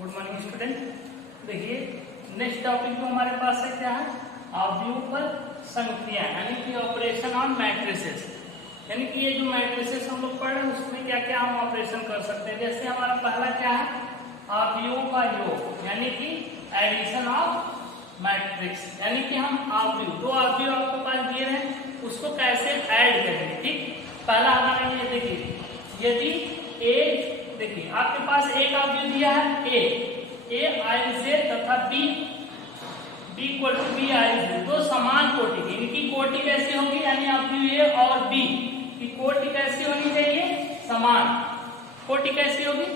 Good morning student. देखिए next topic जो हमारे पास है क्या है, अवयवफल संख्या यानी कि ऑपरेशन ऑन मैट्रिसेस। यानी कि ये जो मैट्रिसेस हम लोग पढ़ रहे हैं उसमें क्या क्या हम ऑपरेशन कर सकते हैं। जैसे हमारा पहला क्या है, अवयवों का योग यानी कि एडिशन ऑफ मैट्रिक्स, यानी कि हम अवयव दो अवयव आपके पास दिए हैं उसको कैसे ऐड करेंगे। ठीक, पहला हमारा ये देखिए, यदि ए देखिए आपके पास एक अवयव दिया है ए आई से तथा B equal to B I से, तो समान कोटि की, इनकी कोटि कैसी होगी, यानी अवयव ए और बी की कोटि कैसी होनी चाहिए, समान कोटि कैसी होगी,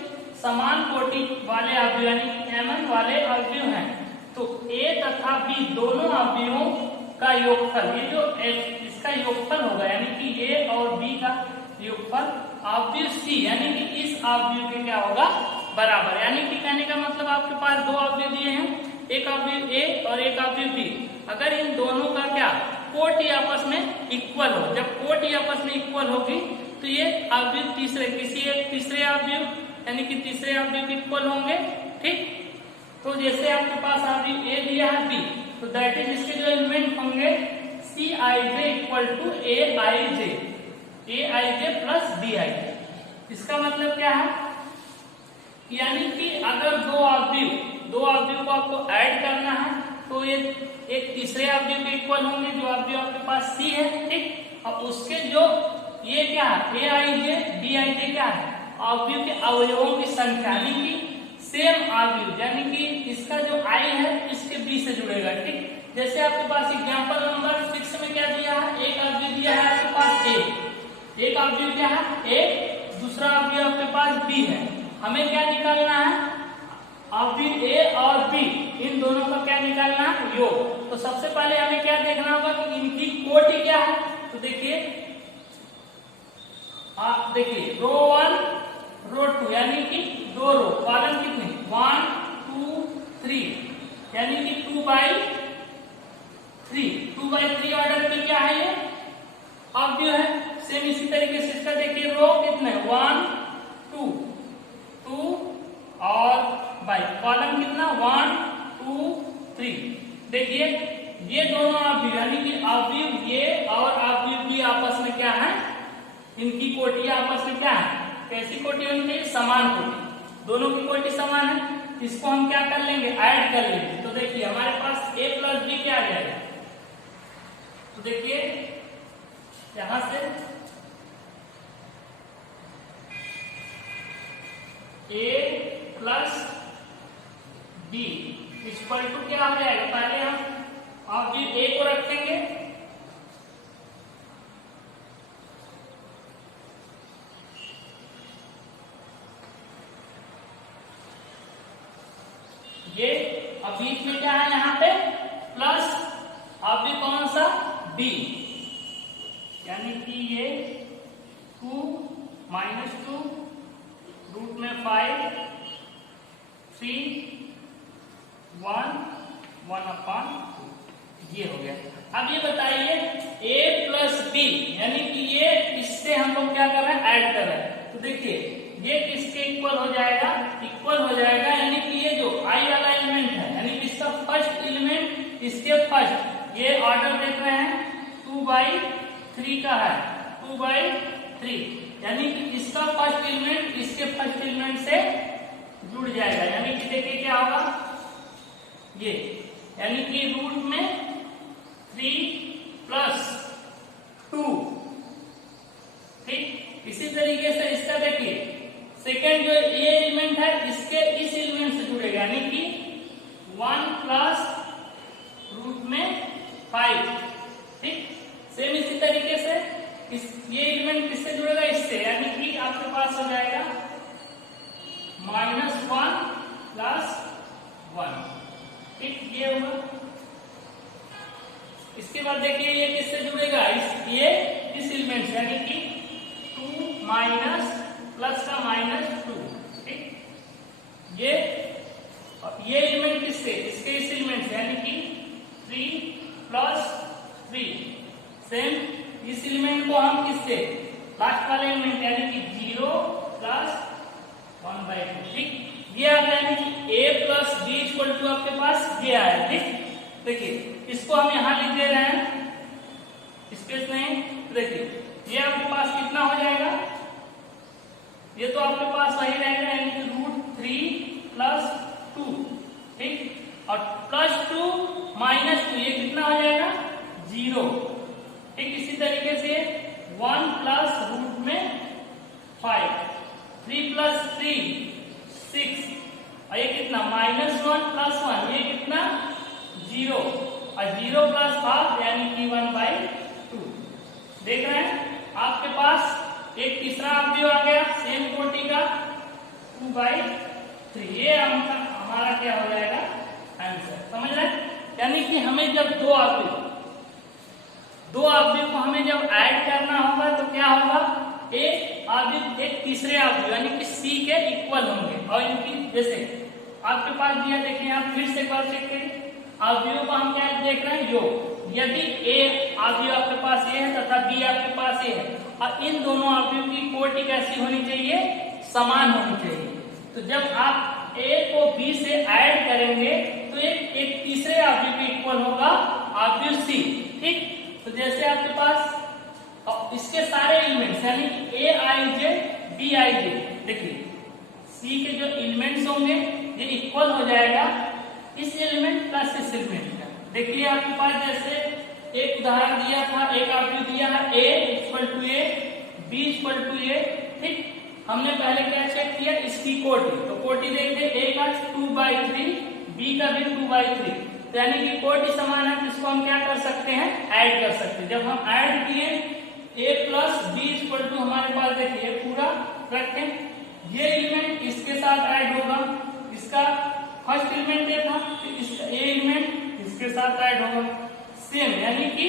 समान कोटि वाले अवयव यानी एमएन वाले अवयव हैं। तो ए तथा बी दोनों अवयवों का योगफल, ये जो इसका योगफल होगा यानी कि ए और बी का योगफल अवयव सी यानी कि इस अवयव के क्या होगा, बराबर। यानी कि कहने का मतलब आपके पास दो अवयव दिए हैं, एक अवयव ए और एक अवयव बी। अगर इन दोनों का क्या कोटि आपस में इक्वल हो, जब कोटि आपस में इक्वल होगी तो ये अवयव तीसरे किसी एक तीसरे अवयव यानी कि तीसरे अवयव इक्वल होंगे। ठीक, तो जैसे आपके पास अवयव ए दिया है बी, तो दैट इज इसके जो एलिमेंट होंगे C I J equal to A I J plus B I J. इसका मतलब क्या है, यानी कि अगर दो अवयव को आपको ऐड करना है तो ये एक तीसरे अवयव के इक्वल होंगे जो अवयव आपके पास सी है। ठीक, और उसके जो ये क्या है ए आई जे बी आई जे क्या है, अवयव के अवयवों की संख्या यानी कि सेम अवयव, यानी कि इसका जो आई है इसके बी से जुड़ेगा। ठीक, जैसे आपके पास एग्जांपल नंबर 6 में क्या दिया है, एक अवयव दिया है आपके पास एक अवयव क्या है ए, दूसरा अवयव आपके पास बी है। हमें क्या निकालना है, अवयव ए और बी इन दोनों का क्या निकालना है, योग। तो सबसे पहले हमें क्या देखना होगा कि इनकी कोटि क्या है। तो देखिए आप देखिए रो 1 रो 2 यानी कि दो रो, कॉलम कितने 1 2 3 यानी कि 2/3 ऑर्डर की क्या है ये अवयव है। सेम इसी तरीके से इसका देखिए रो कितने 1 2 और बाई कॉलम कितना 1 2 3। देखिए ये दोनों अवयव यानी कि अवयव ये और अवयव बी आपस में क्या है, इनकी कोटि आपस में क्या है, कैसी कोटि होनी चाहिए, समान कोटि, दोनों की कोटि समान है। इसको हम क्या कर लेंगे, ऐड कर लेंगे। तो देखिए हमारे पास ए प्लस बी क्या आ जाएगा, तो देखिए यहां से ए प्लस बी इक्वल टू क्या हो जाएगा, पहले हम अवयव ए को रखेंगे, ये अब बीच में क्या है यहाँ पे प्लस अवयव कौन सा बी, यानी कि ये 2 -2 रूट में 5 3 1 1/2 ये हो गया। अब ये बताइए a प्लस बी यानी कि ये इससे हम लोग क्या कर रहे हैं, ऐड कर रहे हैं। तो देखिए ये किसके इक्वल हो जाएगा, इक्वल हो जाएगा यानी कि ये जो आई वाला एलिमेंट है यानी कि इसका फर्स्ट एलिमेंट इसके फर्स्ट, ये ऑर्डर देख रहे हैं 2/3 का है 2/3 यानी कि इसका फर्स्ट एलिमेंट इसके फर्स्ट एलिमेंट से जुड़ जाएगा। यानी कि देखिए क्या होगा ये, यानी कि रूट में 3 + 2। ठीक, इसी तरीके से इसका देखिए सेकेंड जो ये एलिमेंट है इसके इस एलिमेंट से जुड़ेगा यानी कि 1 + रूट में 5। ठीक, सेम इसी तरीके से ये एलिमेंट किससे जुड़ेगा, इससे, यानी कि आपके पास हो जाएगा -1 + 1। ठीक, ये होगा। इसके बाद देखिए ये किससे जुड़ेगा, ये इस एलिमेंट से यानी कि 2 माइनस प्लस का -2। ठीक, ये एलिमेंट किससे, इसके इस एलिमेंट से यानी कि 3 + 3। सेम इस एलिमेंट को हम किससे, लास्ट वाले एलिमेंट यानी कि 0 + 1/2। ठीक, ये आ गया यानी कि a plus B equal to आपके पास ये आया। ठीक, देखिए इसको हम यहाँ लिख दे रहे हैं, स्पेस नहीं। देखिए ये आपके पास कितना हो जाएगा, ये तो आपके पास वही रहेगा यानी कि √3 प्लस 2। ठीक, और +2 -2 ये कितना हो जाएगा 0। ठीक, इसी तरीके से 1 प्लस √5, 3 प्लस 3 6, और ये कितना -1 प्लस 1 ये कितना 0, और 0 प्लस हाफ यानी कि 1/2। देख रहे हैं आपके पास एक तीसरा अवयव आ गया सेम कोटि का 2/3। ये हमारा क्या हो जाएगा आंसर, समझ रहे हैं। यानी कि हमें जब दो अवयव को हमें जब ऐड करना होगा तो क्या होगा, एक अवयव एक तीसरे अवयव यानी कि सी के इक्वल होंगे। और इनकी जैसे आपके पास दिया, देखिए आप फिर से एक बार चेक करिए, अवयव को हम क्या देख रहे हैं योग। यदि ए अवयव आपके पास ए है तथा बी आपके पास ए है, और इन दोनों अवयव की कोटि कैसी होनी चाहिए, समान होनी चाहिए। तो जब आप ए को बी से ऐड करेंगे तो एक तीसरे अवयव के इक्वल होगा अवयव सी। ठीक, तो जैसे आपके पास इसके सारे एलिमेंट्स यानी कि ए आई जे बी आई जे, देखिए सी के जो एलिमेंट्स होंगे ये इक्वल हो जाएगा इस एलिमेंट प्लस इस एलिमेंट का। देखिए आपके पास जैसे एक उदाहरण दिया था, एक अवयव दिया है a equal to A, b equal to A. ठीक, हमने पहले क्या चेक किया, इसकी कोटि, तो कोटि देखिए a का 2/3, b का भी 2/3, तो यानी कि कोटि समान है, जिसको हम क्या कर सकते हैं, ऐड कर सकते हैं। जब हम ऐड किए a plus B equal to, हमारे पास देखिए पूरा रखें, ये एलिमेंट इसके साथ ऐड होगा, इसका फर्स्ट एलिमेंट ये था, फिर इसका ए एलिमेंट इसके साथ ऐड होगा सेम, यानी कि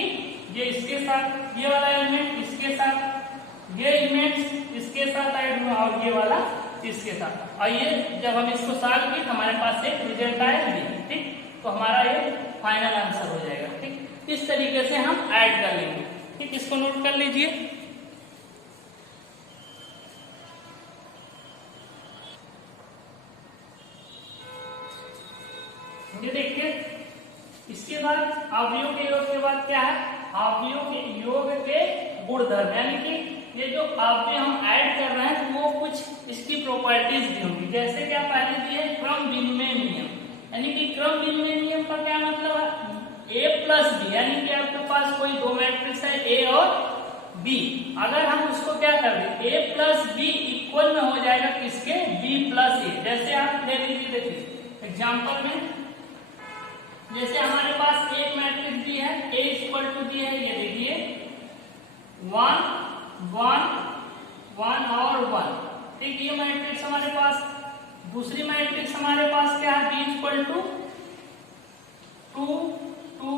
ये इसके साथ, ये वाला एलिमेंट इसके साथ, ये एलिमेंट इसके साथ ऐड हुआ और ये वाला इसके साथ। और ये जब हम इसको सॉल्व किए हमारे पास एक रिजल्ट आया ये। ठीक, तो हमारा ये फाइनल आंसर हो जाएगा। ठीक, इस तरीके से हम ऐड कर लेंगे। ठीक, इसको नोट कर लीजिए। ये देखिए, इसके बाद अवयव के योग के बाद क्या है, अवयव के योग के गुणधर्म, यानी कि ये जो अवयव हम ऐड कर रहे हैं वो कुछ इसकी प्रॉपर्टीज दी होंगी। जैसे क्या पहले दी है क्रम विनिमय नियम, यानी कि क्रम विनिमय नियम का क्या मतलब है, a प्लस बी, यानी कि आपके पास कोई दो मैट्रिक्स है a और b, अगर हम उसको क्या कर दें a प्लस बी इक्वल में हो जाएगा किसके, b प्लस a। जैसे आप ले लीजिए, देखिए एग्जाम्पल में जैसे हमारे पास एक मैट्रिक्स दी है a इक्वल टू दी है, ये देखिए 1 1 1 और 1। ठीक, ये मैट्रिक्स हमारे पास। दूसरी मैट्रिक्स हमारे पास क्या है, b इक्वल टू 2 2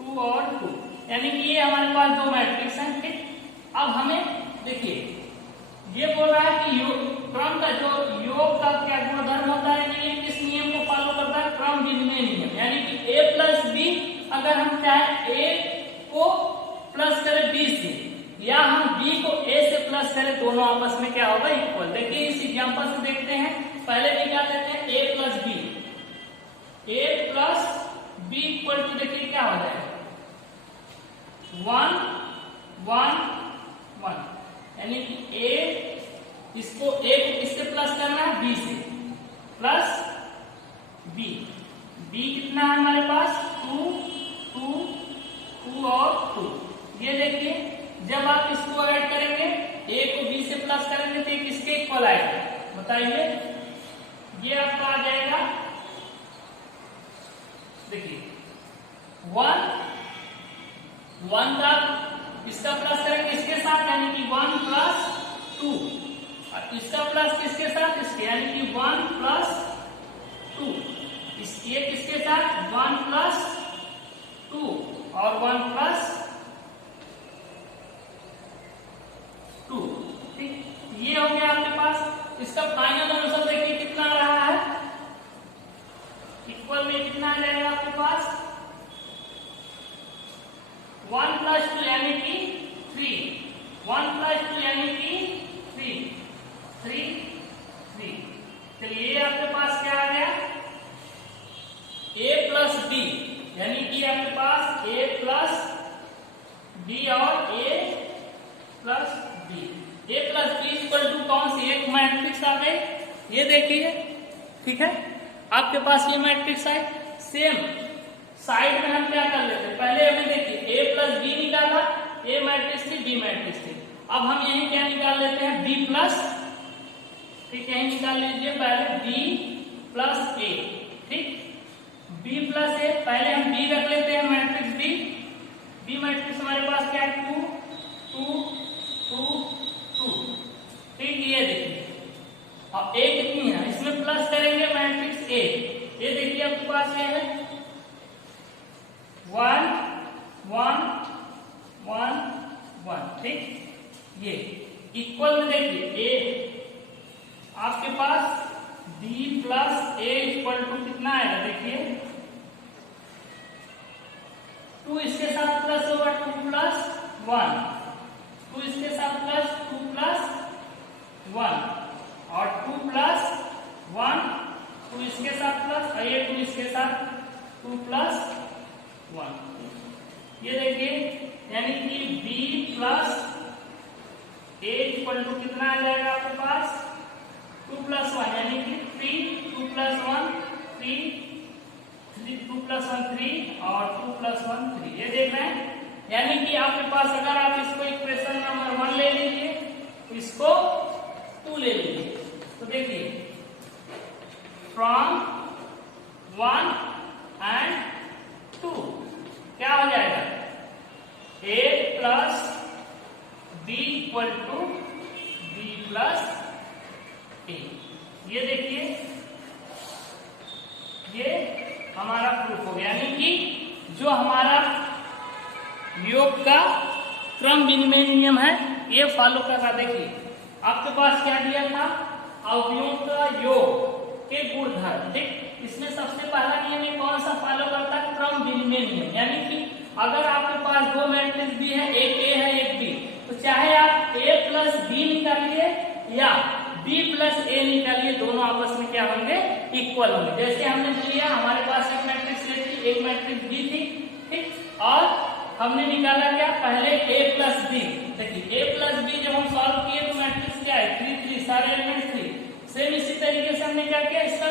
2 और 2, यानी कि ये हमारे पास दो मैट्रिक्स हैं। ठीक, अब हमें देखिए ये बोल रहा है कि क्रम का जो योग का क्या गुणधर्म होता है, ये किस नियम को फॉलो करता है, क्रम विनिमय नियम। यानी कि a प्लस बी, अगर हम चाहे a को प्लस करें b से, या हम b को a से प्लस करें, दोनों आपस में क्या होगा, इक्वल। देखिए इस एग्जांपल से देखते हैं, पहले भी क्या देते हैं a plus b, a plus b equal to, देखिए क्या हो जाएगा 1 1 1, यानी कि a, इसको a को किससे प्लस करना है, b से, प्लस b, b कितना है हमारे पास 2 2 2 और 2। ये देखिए जब आप इसको ऐड करेंगे, a को b से प्लस करेंगे तो ये किसके इक्वल आएगा, बताइए। ये आपका आ जाएगा, देखिए 1 का इसका प्लस करेंगे इसके साथ, यानी कि 1 प्लस 2, और इसका प्लस किसके साथ, इसके, यानी कि 1 प्लस 2, ये किसके साथ 1 प्लस 2 और 1 प्लस 2। ठीक, ये हो गया आपके पास। इसका फाइनल आंसर देखिए कितना रहा है, इक्वल में कितना आ जाएगा आपके पास 1 प्लस 2 यानी कि 3, 1 प्लस 2 यानी कि 3 3 3। चलिए आपके A plus B. A plus B equal to कौन सी एक मैट्रिक्स आ गई, ये देखिए, ठीक है। आपके पास ये मैट्रिक्स है। सेम साइड में हम क्या कर लेते हैं, पहले हमें देखिए ए प्लस बी निकाला, ए मैट्रिक्स थी बी मैट्रिक्स थी। अब हम यही क्या निकाल लेते हैं, बी प्लस, ठीक है, यही निकाल लीजिए पहले बी प्लस ए, ठीक। बी प्लस ए, पहले हम बी रख लेते हैं मैट्रिक्स बी। बी मैट्रिक्स हमारे पास क्या है, 2 2 2 2, ठीक। ये देखिए अब ए कितनी है, इसमें प्लस करेंगे मैट्रिक्स ए, ये देखिए आपके पास ये है 1 1 1 1, ठीक। ये इक्वल में देखिए ए आपके पास B plus A equal to कितना आएगा, देखिए 2 इसके साथ प्लस होगा 2 प्लस 1, 2 इसके साथ प्लस 2 प्लस 1 और 2 प्लस 1, 2 इसके साथ प्लस और ये 2 इसके साथ 2 प्लस 1। ये देखिए यानी कि b plus A equal to कितना आ जाएगा आपके पास 2 प्लस 1 यानी कि 3, 2 प्लस 1 3, 2 प्लस 1 3 और 2 प्लस 1 3। ये देख रहे हैं, यानी कि आपके पास अगर आप इसको इक्वेशन नंबर 1 ले लीजिए, इसको 2 ले लीजिए, तो देखिए फ्रॉम 1 एंड 2 क्या हो जाएगा, a plus b equal to b plus a। ये देखिए ये हमारा प्रूफ हो गया, यानी कि जो हमारा योग का क्रम विनिमय नियम है ये फॉलो कर रहा। देखिए आपके पास क्या दिया था, अवयवों का योग के गुणधर्म, ठीक। इसमें सबसे पहला नियम ये कौन सा फॉलो करता है, क्रम विनिमय नियम। यानी कि अगर आपके पास दो मैट्रिक्स भी है, एक ए है एक बी, तो चाहे आप ए प्लस बी निकालिए या बी प्लस ए निकालिए, दोनों आपस में क्या होंगे, इक्वल होंगे। जैसे हमने लिया हमारे पास एक मैट्रिक्स ए थी, एक मैट्रिक्स बी थी, ठीक, और हमने निकाला क्या, पहले a प्लस बी। देखिए a प्लस बी जब हम सॉल्व किए तो मैट्रिक्स क्या है 3 3, सारे एलिमेंट्स 3। सेम इसी तरीके से हमने क्या किया, इसका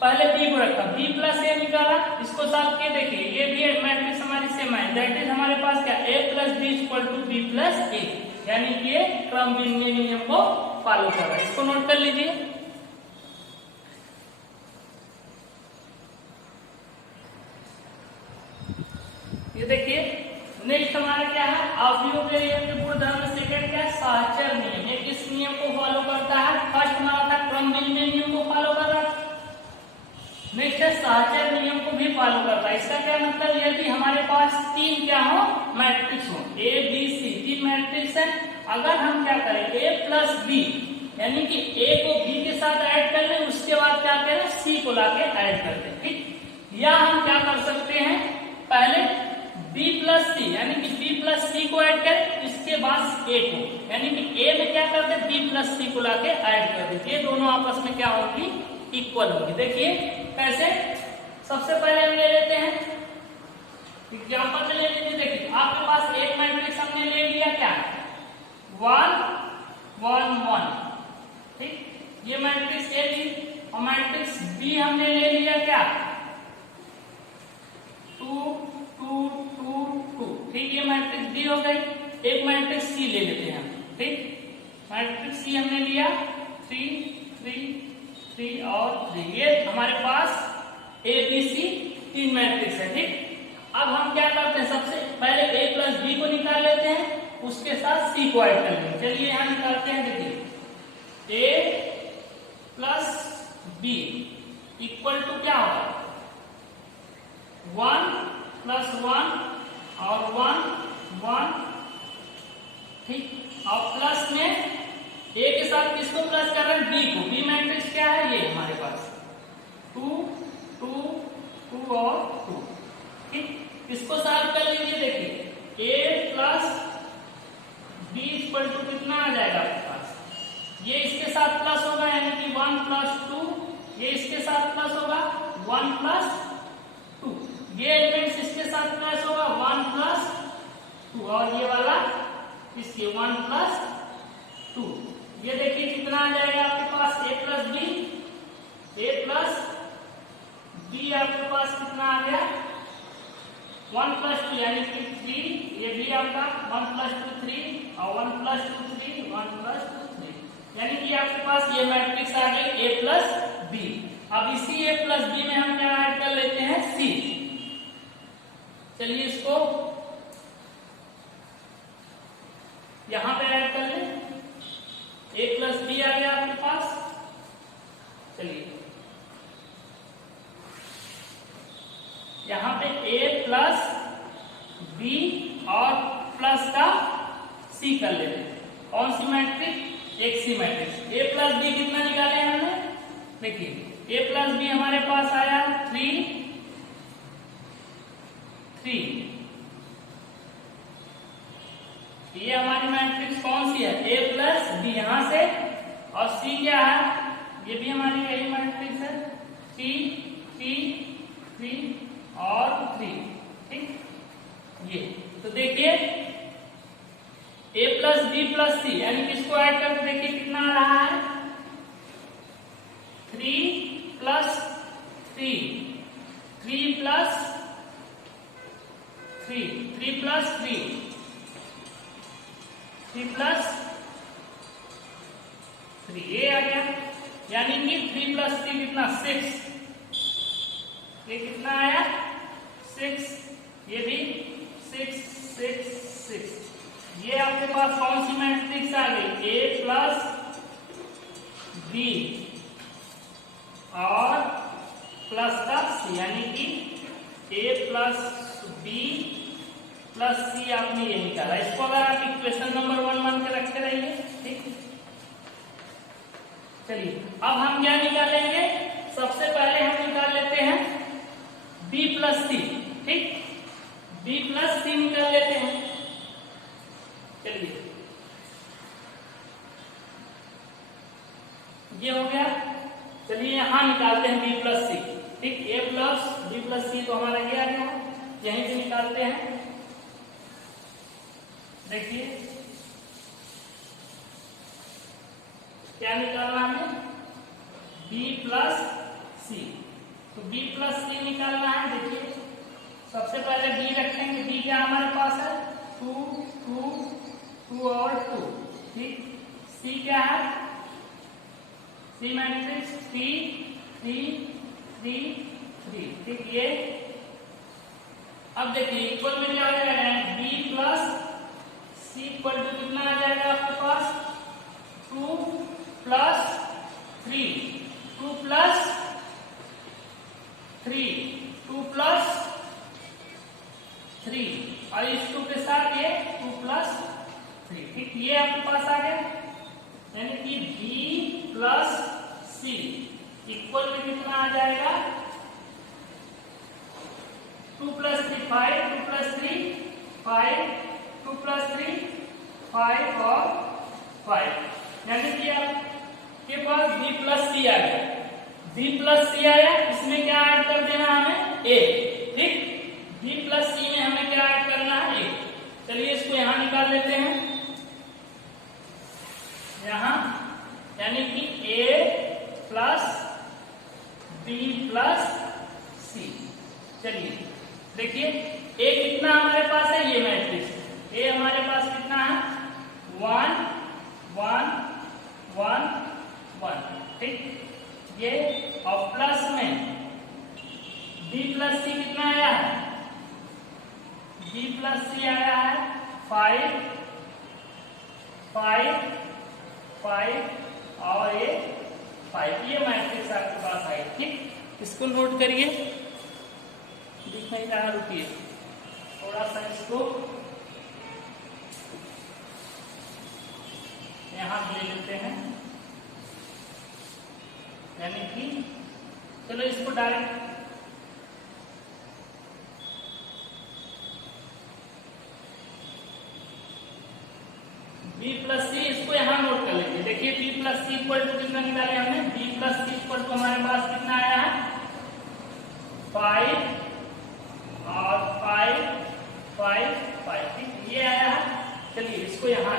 पहले b को रखा, b प्लस a निकाला, इसको सॉल्व किए, देखिए ये भी मैट्रिक्स हमारी सेम है, दैट इज हमारे पास क्या a plus B equal to b plus a, यानी कि ये क्रम विनिमय नियम को फॉलो कर रहा है। इसको नोट कर लीजिए। ये देखिए नेक्स्ट हमारा क्या है, अवयवों के गुणधर्म। सेकंड क्या है, सहचर नियम। ये किस नियम को फॉलो करता है, फर्स्ट हमारा था क्रम विनिमय नियम को फॉलो कर रहा है, नेक्स्ट है सहचर नियम को भी फॉलो करता है। इसका क्या मतलब, यदि हमारे पास तीन क्या हो मैट्रिक्स हो, ए बी सी, तीन मैट्रिक्स है, अगर हम क्या करें a प्लस बी, यानी कि a को b के साथ ऐड कर लें, उसके बाद क्या करें c को लाके ऐड कर दें, ठीक। या हम क्या कर सकते हैं, पहले b प्लस सी यानी कि b प्लस सी को ऐड करें, इसके बाद a को, यानी कि a में क्या कर दे b प्लस सी को लाके ऐड कर दे, ये दोनों आपस में क्या होगी, इक्वल होगी। देखिए कैसे, सबसे पहले हम ले लेते हैं एग्जाम्पल ले लीजिए। देखिए आपके पास एक मैट्रिक्स हमने ले लिया क्या 1 1 1, ठीक, ये मैट्रिक्स ए थी, और मैट्रिक्स बी हमने ले लिया क्या 2 2 2 2, ठीक, ये मैट्रिक्स बी हो गई। एक मैट्रिक्स सी ले लेते हैं, ठीक, मैट्रिक्स सी हमने लिया 3 3 3 और 3, ये हमारे पास ए बी सी तीन मैट्रिक्स है, ठीक। अब हम क्या करते हैं, सबसे पहले a प्लस बी को निकाल लेते हैं, उसके साथ c को ऐड कर लेंगे। चलिए यहाँ निकालते हैं, देखिए a plus B equal to क्या होगा 1 प्लस 1 और 1 1, ठीक, और प्लस में a के साथ किसको प्लस कर रहे हैं, b को। b मैट्रिक्स क्या है, ये हमारे पास 2 2 2 और 2, ठीक। इसको सॉल्व कर लीजिए। देखिए a plus B equal to कितना आ जाएगा आपके पास, ये इसके साथ प्लस होगा यानी कि 1 प्लस 2, ये इसके साथ प्लस होगा 1 प्लस 2, ये एलिमेंट्स इसके साथ प्लस होगा 1 प्लस 2 और ये वाला इसके 1 प्लस 2। ये देखिए कितना आ जाएगा आपके पास a प्लस b आपके पास कितना आ गया 1 प्लस 2 यानी कि 3, ये भी आपका 1 प्लस 2 3 और 1 प्लस 2 3 1 प्लस 2 3, यानी कि आपके पास ये मैट्रिक्स आ गई a प्लस b। अब इसी a प्लस b में हम क्या ऐड कर लेते हैं c। चलिए इसको यहां पे ऐड कर ले, a प्लस b आ गया आपके पास। चलिए यहां पे a प्लस b और प्लस का c कर लेते हैं। कौन सी मैट्रिक्स? एक C matrix. a plus b कितना निकाले हमने? देखिए a प्लस b हमारे पास आया 3 3। ये हमारी मैट्रिक्स कौन सी है? a प्लस b यहां से, और c क्या है? ये भी हमारी यही मैट्रिक्स है 3 और 3। ठीक, ये तो देखिए a plus b plus c यानी कि इसको ऐड करके देखिए कितना आ रहा है 3 प्लस 3 प्लस 3 प्लस 3 प्लस 3 ये आ गया, यानी कि 3 प्लस 3 कितना 6। ये कितना आया 6, ये भी 6 6 6। ये आपके पास कौन सी मैट्रिक्स आ गई? a प्लस b और प्लस का c, यानी कि a plus b plus c आपने ये निकाला। इसको अगर आप इक्वेशन नंबर 1 मान के रखे रहिए। ठीक, चलिए अब हम क्या निकालेंगे? सबसे पहले हम निकाल लेते हैं b प्लस c। ठीक, b प्लस c निकाल लेते हैं। चलिए ये हो गया। चलिए यहां निकालते हैं b प्लस c। ठीक, a plus b plus c तो हमारा ये आ गया, यहीं से निकालते हैं। देखिए क्या निकालना है? b plus c। तो b प्लस c निकालना है। देखिए सबसे पहले b रखेंगे। b क्या हमारे पास है 2 2 2 और 2। ठीक, c क्या है? c matrix 3 3 3 3। ठीक, ये अब देखिए इक्वल में क्या आ जाएगा b plus c equal to कितना आ जाएगा आपके पास 2 प्लस 3 2 प्लस 3 2 प्लस 3 और इस 2 के साथ ये 2 प्लस 3। ठीक, ये आपके पास आ गया, यानी कि b प्लस c इक्वल में कितना आ जाएगा 2 प्लस 3 5 2 प्लस 3 5 2 प्लस 3 5 और 5, यानी कि आपके पास b प्लस c आ गया। b प्लस c आया, इसमें क्या ऐड कर देना हमें a। ठीक, b प्लस c में हमें क्या ऐड करना है a। चलिए इसको यहां निकाल लेते हैं, यहां, यानी कि a plus b plus c। चलिए देखिए a कितना हमारे पास है? ये मैट्रिक्स a हमारे पास कितना है 1 1 1 1। ठीक, ये और प्लस में b प्लस c कितना आया है? b प्लस c आया है 5 5 5 और ये 5। ये मैट्रिक्स आपके पास आई। ठीक, इसको नोट करिए, दिख नहीं रहा, रुकिए थोड़ा सा इसको यहां ले लेते हैं, यानी कि चलो इसको डायरेक्ट b प्लस सी, इसको यहां नोट कर लेंगे। देखिए b plus C equal to कितना निकाले हमने? b plus C equal to हमारे पास कितना आया है 5 और 5 5 5। ठीक, ये आया है। चलिए इसको यहां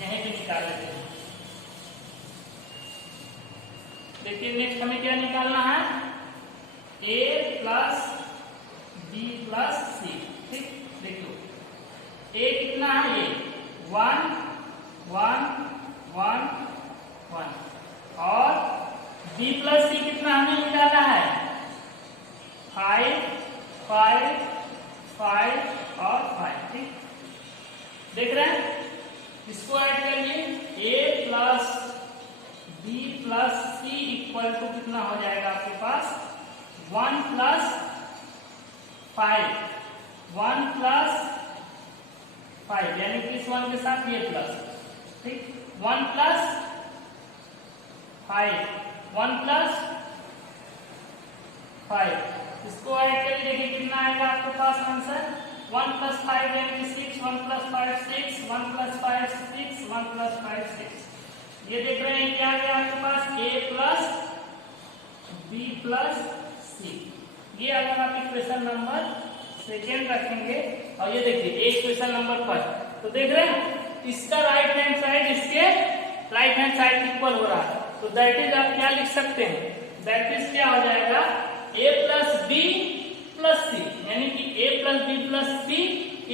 यहीं पे निकाल लेते हैं। देखिए नेक्स्ट हमें क्या निकालना है, a plus b plus c। ठीक, देखो a कितना है, ये 1 1 1 1 और b प्लस c कितना हमें निकाला है, 5 5 5 और 5। ठीक, देख रहे हैं, इसको ऐड करिए a plus b plus c equal to कितना हो जाएगा आपके पास 1 प्लस 5 1 प्लस 5, यानी कि इस 1 के साथ ये प्लस। ठीक, 1 प्लस 5 1 प्लस 5, इसको ऐड करिए, देखिए कितना आएगा आपके पास आंसर 1 प्लस 5 यानी 6, 1 प्लस 5 6, 1 प्लस 5 6, 1 प्लस 5 6। ये देख रहे हैं क्या आ गया आपके पास a plus b plus c। ये अगर आप इक्वेशन नंबर सेकेंड रखेंगे और ये देखिए इक्वेशन नंबर फर्स्ट, तो देख रहे हैं इसका राइट हैंड साइड इसके राइट हैंड साइड इक्वल हो रहा है, तो दैट इज आप क्या लिख सकते हैं, दैट इज क्या हो जाएगा a plus b plus c, यानी कि a plus b plus c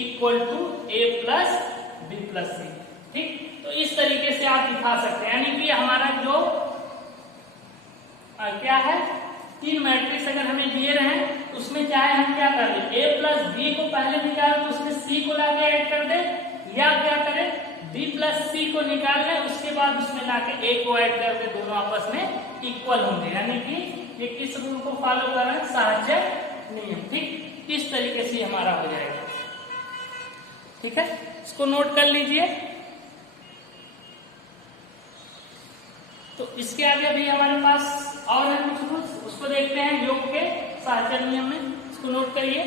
equal to a plus b plus c। ठीक, तो इस तरीके से आप दिखा सकते हैं, यानी कि हमारा जो क्या है 3 मैट्रिक्स अगर हमें दिए रहे उसमें चाहे हम क्या कर लें, a प्लस b को पहले निकाल तो उसमें c को लाके ऐड कर दे, या क्या करें b प्लस c को निकाल लें उसके बाद उसमें लाके a को ऐड कर दे, दोनों आपस में इक्वल होंगे, यानी कि ये किस रूल को फॉलो कर रहे हैं, साहचर्य नियम। ठीक, इस तरीके से हमारा हो जाएगा। ठीक है, इसको नोट कर लीजिए। तो इसके आगे भी हमारे पास और है कुछ रूल्स, उसको देखते हैं योग के साहचर्य नियम में, इसको नोट करिए।